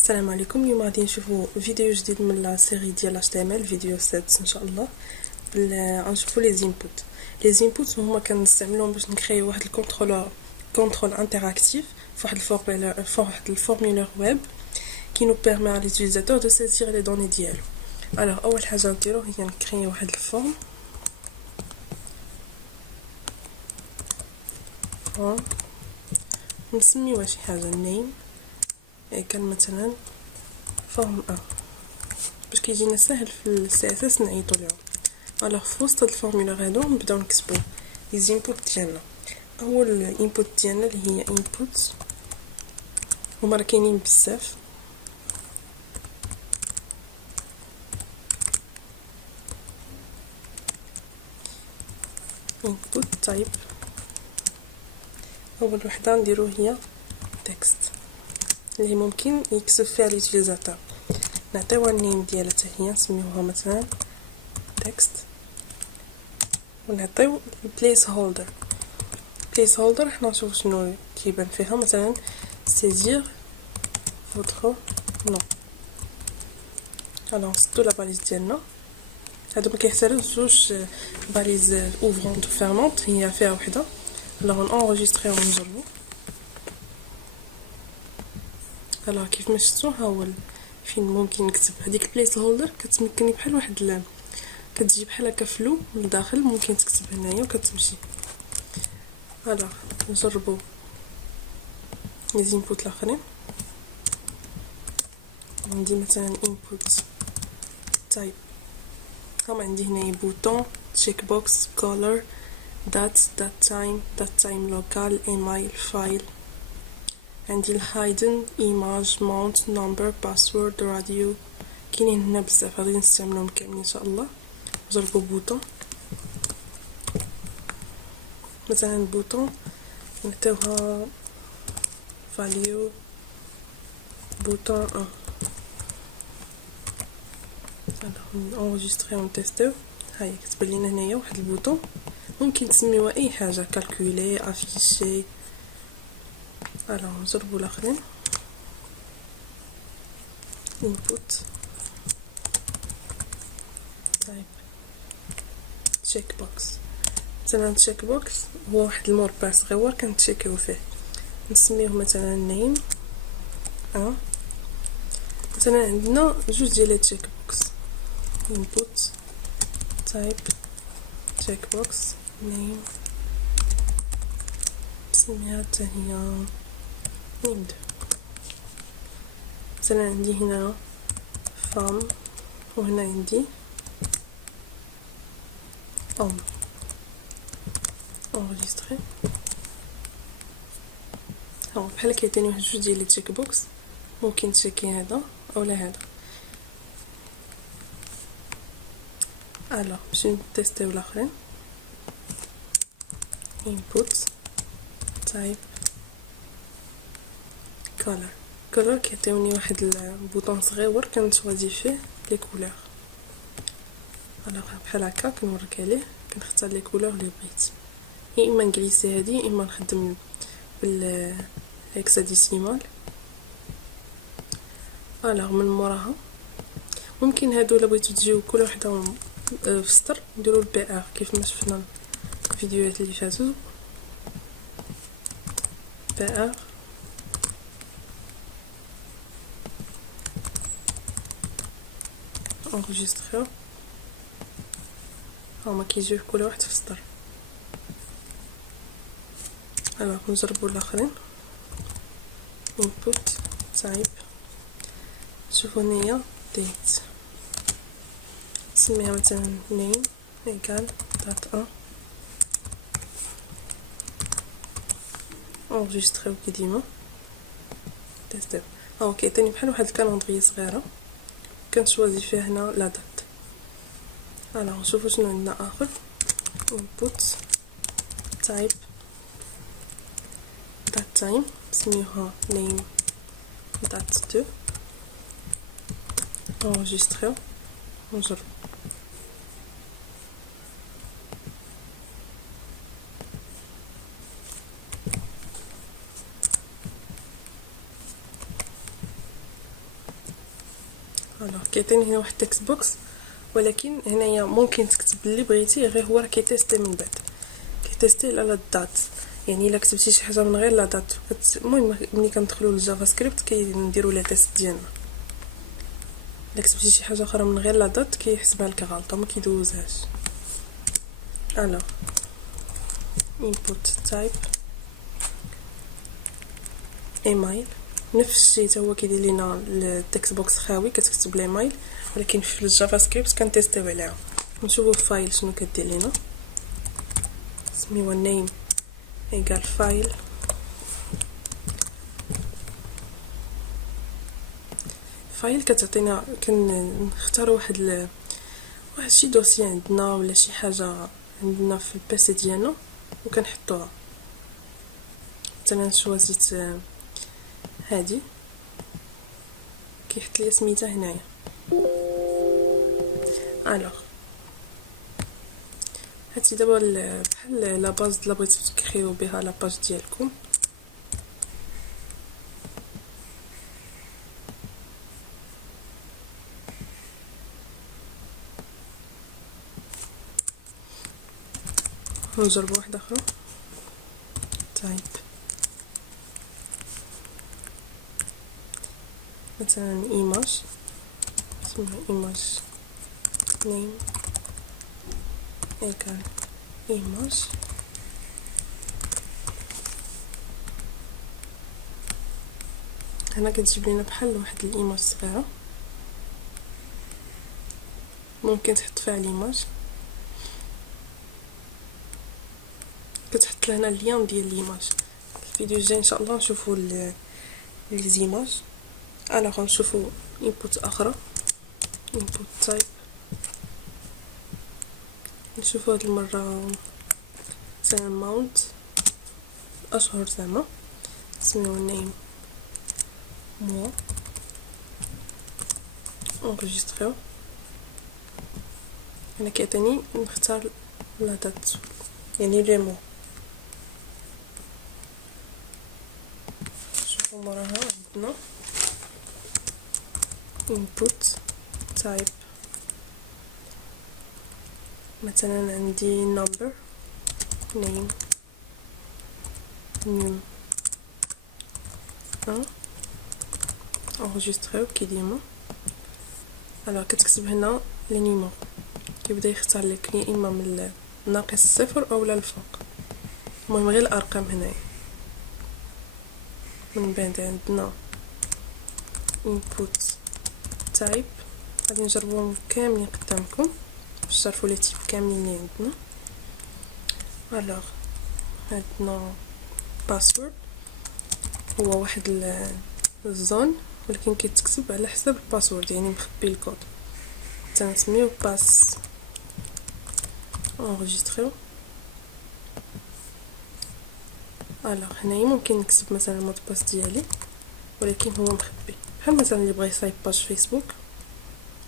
السلام عليكم. اليوم غادي نشوفوا فيديو جديد من لا سيري ديال HTML فيديو 7 ان شاء الله. غنشوفوا لي زينبوت. لي زينبوت هما كنستعملوهم باش نكريو واحد كونترول انتراكتيف فواحد الفورمولير ويب qui nous permet à l'utilisateur de saisir les données ديالو. alors اول حاجه نديرو هي نكريو واحد الفورم نسميوها شي حاجه نيم كان مثلا فورم 1 باش كيجينا ساهل في السي اس اس نعيطو ليهم. الوغ في وسط هاد الفورمولير هادو نبداو نكتبو لي زينبوت ديالنا. اول انبوت ديالنا اللي هي انبوت هما راه كاينين بزاف. input type اول وحده نديرو هي تكست اللي ممكن يكتب فيها اليوتيليزاتور. نعطيوها النيم ديالها حتى هي نسميوها مثلا تكست ونعطيو البليس هولدر. بليس هولدر حنا نشوف شنو كيبان فيها مثلا saisir votre nom. alors نسدو لا باليز ديالنا. هادو مكيحتاجوش جوج باليز اوفرونت وفيرمونت، هي فيها وحده. alors نونجستريو ونجربو. alors كيف ما شفتوا ها هو فين ممكن نكتب هذيك بليس هولدر كتمكنني بحال واحد كتجي بحال هكا فلو من الداخل، ممكن تكتب هنايا وكتمشي. alors نجربو لي زينبوت الاخرين. عندي مثلا input type كما عندي هنايا بوطون تشيك بوكس color date time local email file. عندي الهايدن ايماج ماونت نمبر باسورد راديو. كاينين هنا بزاف غادي نستعملهم كاملين ان شاء الله. نجربوا بوطون مثلا بوطون نعطيوها فاليو بوطون 1. نونجستري ونتيستيو. هاي كتبان لينا هنايا واحد البوطون ممكن تسميوها اي حاجه كالكولي افيشي. alors نجربوا الاخرين. input type check box مثلا check box هو واحد المربع صغير كنتشيكيو فيه. نسميوه مثلا name مثلا عندنا جوج ديال لي check box. input type check box name نسميها حتى هي named. مثلا عندي هنا femme وهنا عندي homme. enregistrer ها بحال كيعطيني واحد جوج ديال لي تشيك بوكس، ممكن تشيكي هذا اولا هذا. alors باش نتيستيو الاخرين. input type color كيعطيوني واحد البوطون صغير كنتوازي فيه لي كولور. alors بحال هكا كنوريك عليه كنختار لي كولور اللي بغيت، يا اما نجليسي هذه يا اما نخدم بالهكساديسيمال. alors من موراها ممكن هادو الا بغيتو تجيو كل وحده في سطر نديرو البي ار كيف ما شفنا الفيديوهات اللي فاتوا. بي ار enregistrer هما كيجيو كل واحد في سطر. alors نجربوا الاخرين. input type شوفوا هنايا date نسميها مثلا name equal date 1. enregistrer كي ديما تيستيو. كيعطيني بحال واحد الكالندري صغيره كنشوازي فيه هنا لا دات. alors نشوفوا شنو عندنا اخر. input type date time نسميوها name date 2. enregistrer ونجرب. الوغ كيعطيني هنا واحد تكست بوكس، ولكن هنايا ممكن تكتب اللي بغيتي، غير هو راه كيتيستي من بعد، كيتيستي على الدات. يعني الا كتبتي شي حاجه من غير لا دات المهم ملي كندخلوا للجافا سكريبت كيديروا لي تيست ديالنا. الا كتبتي شي حاجه اخرى من غير لا دات كيحسبها لك غلطه، ما كيدوزهاش. الوغ input type ايميل، نفس الشيء حتى هو كيدير لينا التكست بوكس خاوي كتكتب الايميل، ولكن في الجافا سكريبت كنتيستيو عليها. نشوفوا الفايل شنو كدير لينا. سميوها name equal file فايل كتعطينا كنختاروا واحد شي دوسي عندنا ولا شي حاجه عندنا في البيسي ديالنا وكنحطوها. مثلا شوازيت هادي كيحط لي سميتها هنايا. الوغ هاتي دابا بحال لا باز لا بغيتو تكريو بها لا باج ديالكم. نجربوا واحده اخرى. تايب مثلا ايماج، اسمها ايماج نيم ايكال ايماج. هنا كتجيب لينا بحال واحد الايماج صغيره، ممكن تحط فيها الايماج، كتحط لنا اللين ديال ليماج. الفيديو الجاي ان شاء الله نشوفوا لي زيماج. الوغ نشوفوا انبوت اخرى، انبوت تايب. نشوفوا هاد المره مثلا ماونت اشهر زعما، سميوه نيم موا انغيستريو. هنا كيعطيني نختار لا دات يعني لي موا. شوفوا موراها عندنا input type، مثلا عندي number name new enregistrer كي ديما. الوغ كتكتب هنا لي نيميرو، كيبدا يختار لك يا اما من ناقص صفر اولا الفوق، المهم غير الارقام هنايا. من بعد عندنا input type، غادي نجربوهم كاملين قدامكم باش تعرفوا لي تيب كاملين اللي عندنا. الوغ عندنا باسورد، هو واحد الزون ولكن كيتكتب على حسب الباسورد، يعني مخبي الكود. تنسميو باس انغيستريو. الوغ هنايا ممكن نكتب مثلا المود باس ديالي ولكن هو مخبي، بحال مثلا اللي بغى يصايب باج فيسبوك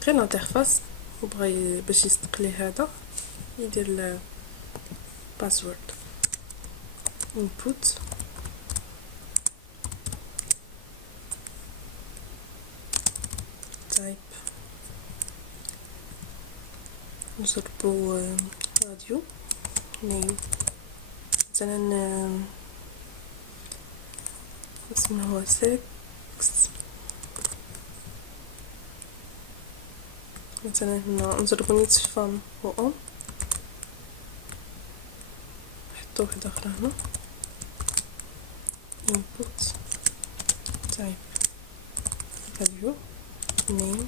غير الانترفاس وبغى باش يستقلي هذا يدير الباسورد. input type، نجربو راديو نيم، مثلا اسمه سكس. مثلا هنا نجربو نيت فام و اون، نحطو وحده اخرى هنا input type راديو نيم،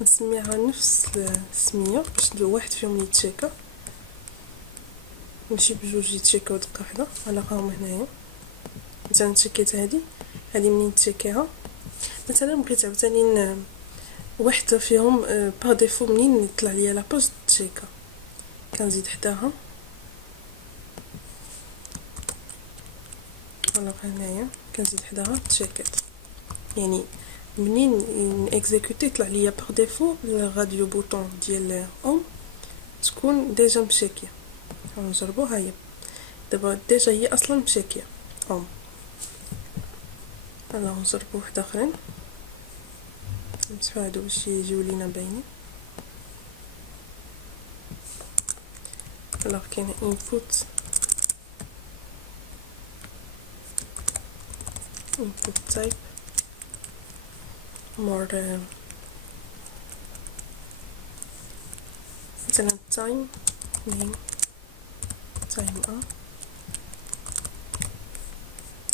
نسميها نفس السميه باش واحد فيهم يتشيكا، ماشي بجوج يتشيكاو دقه واحده. على هما هنايا مثلا تشيكيت هادي منين تشيكيها. مثلا بغيت عاوتاني وحده فيهم با ديفو منين يطلع ليا لاباج تشيكا كنزيد حداها. الوغ هنايا كنزيد حداها تشيكيت، يعني منين اكزيكوتي يطلع ليا باغ ديفو الراديو بوطون ديال اوم تكون ديجا مشاكيه. نجربوها هي دابا ديجا هي اصلا مشاكيه اوم. الوغ نجربو وحده اخرين نمسحو هادو باش يجيو لينا باينين. الوغ كاينه input type more مثلا time name time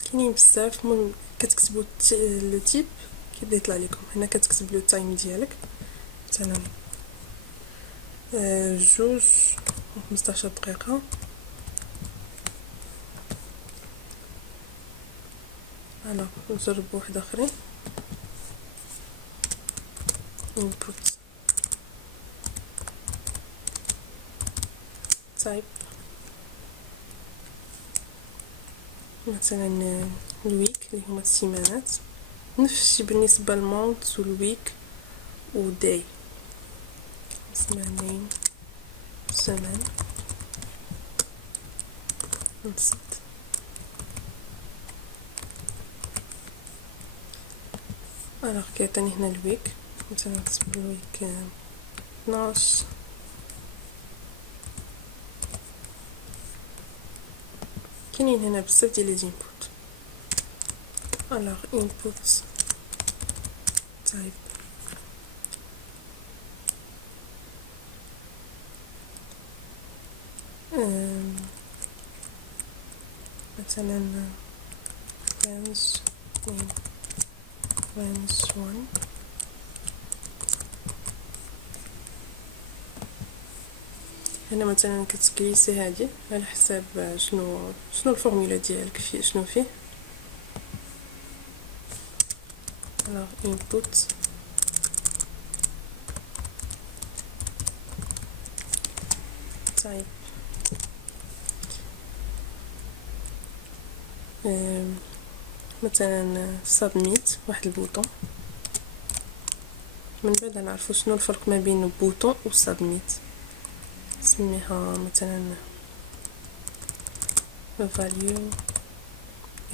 كاينين بزاف. المهم كتكتبوا لو تيب كيبدا يطلع لكم هنا. كتكتب لو تايم ديالك مثلا 2:15 دقيقه. انا نجرب واحد اخرين input type مثلا الويك اللي هما السيمانات. نفس الشي بالنسبه للمونت والويك وداي. اسمها نيم سمان نسيت. الوغ كيعطيني هنا الويك مثلا نكتب الويك 12. كاينين هنا بزاف ديال لي انبوت. الوغ input type مثلا range name range 1. هنا مثلا كتكريسي هادي على حساب شنو الفورمولا ديالك فيه شنو فيه. alors input type مثلا submit واحد البوطون. من بعد نعرفوا شنو الفرق ما بين بوطون و submit. نسميها مثلا value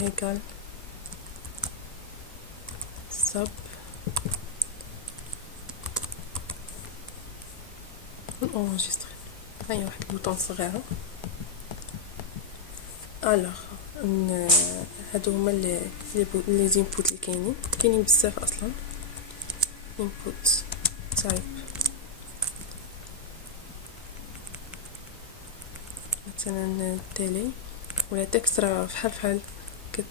equal sub enregistrer. هاي واحد البوطون صغيره. الوغ هادو هما لي انبوت اللي كاينين بزاف اصلا. input type مثلا تيلي ولا تكست. راه فحال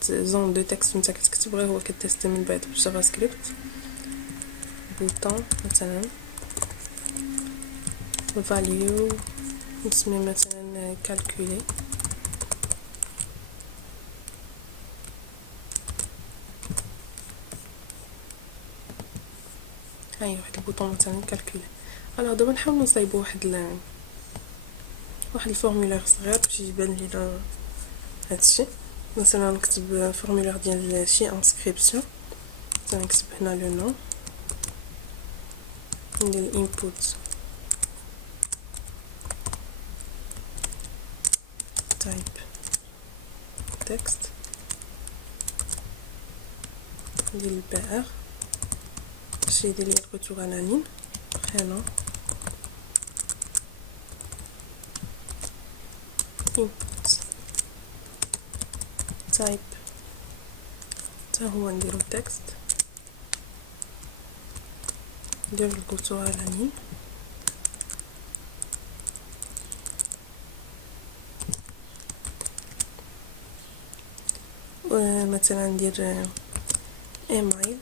زون دو تكست نتا كتكتب غير هو كتست من بعد بالجافا سكريبت. بوطون مثلا value نسمي مثلا calculer. هاي واحد البوطون مثلا calculer. الوغ دابا نحاول نصايبو واحد الفورمولير صغير باش يبان لينا هادشي. مثلا نكتب فورمولير ديال شي انسكريبسيون. مثلا نكتب هنا لو نون ندير الانبوت تايب تكست ندير البي باش يدير لي الريتور على لين prénom input type تا هو نديرو تكست ندير الريتور على لين. مثلا ندير ايميل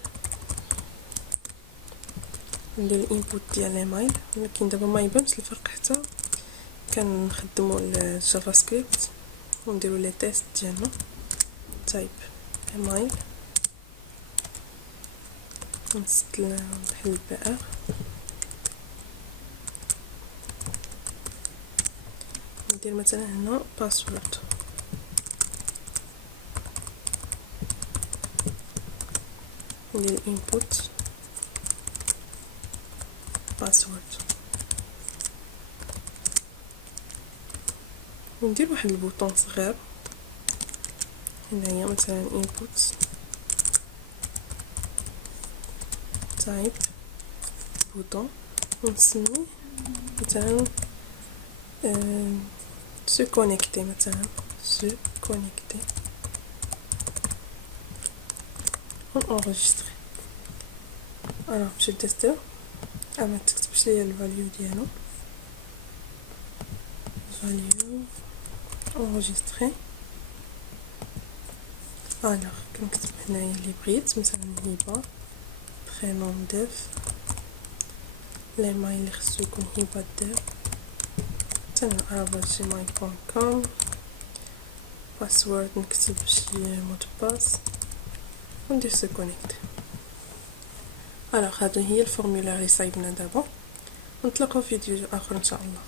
ندير الانبوت ديال الايميل. ولكن دابا ما يبانش الفرق حتى كنخدموا الجافا سكريبت ونديروا لي تيست ديالنا. تايب ايميل نسد بحال البي ندير مثلا هنا باسورد. ندير input باسورد وندير واحد البوطون صغير هنايا مثلا input type بوطون ونسميه مثلا se connecter مثلا se connecter ونenregistrer. انا باش نتستيو اما تكتبش ليا الفاليو ديالو value enregistrer. alors كنكتب هنايا اللي بغيت مثلا هبه برينون ديف ليمايل اللي خصو يكون هبه ديف مثلا @gmail.com باسورد نكتب شي مود باس وندير سو كونيكت. الوغ هذه هي الفورمولار اللي صايبنا دابا، ونتلاقاو في فيديو اخر ان شاء الله.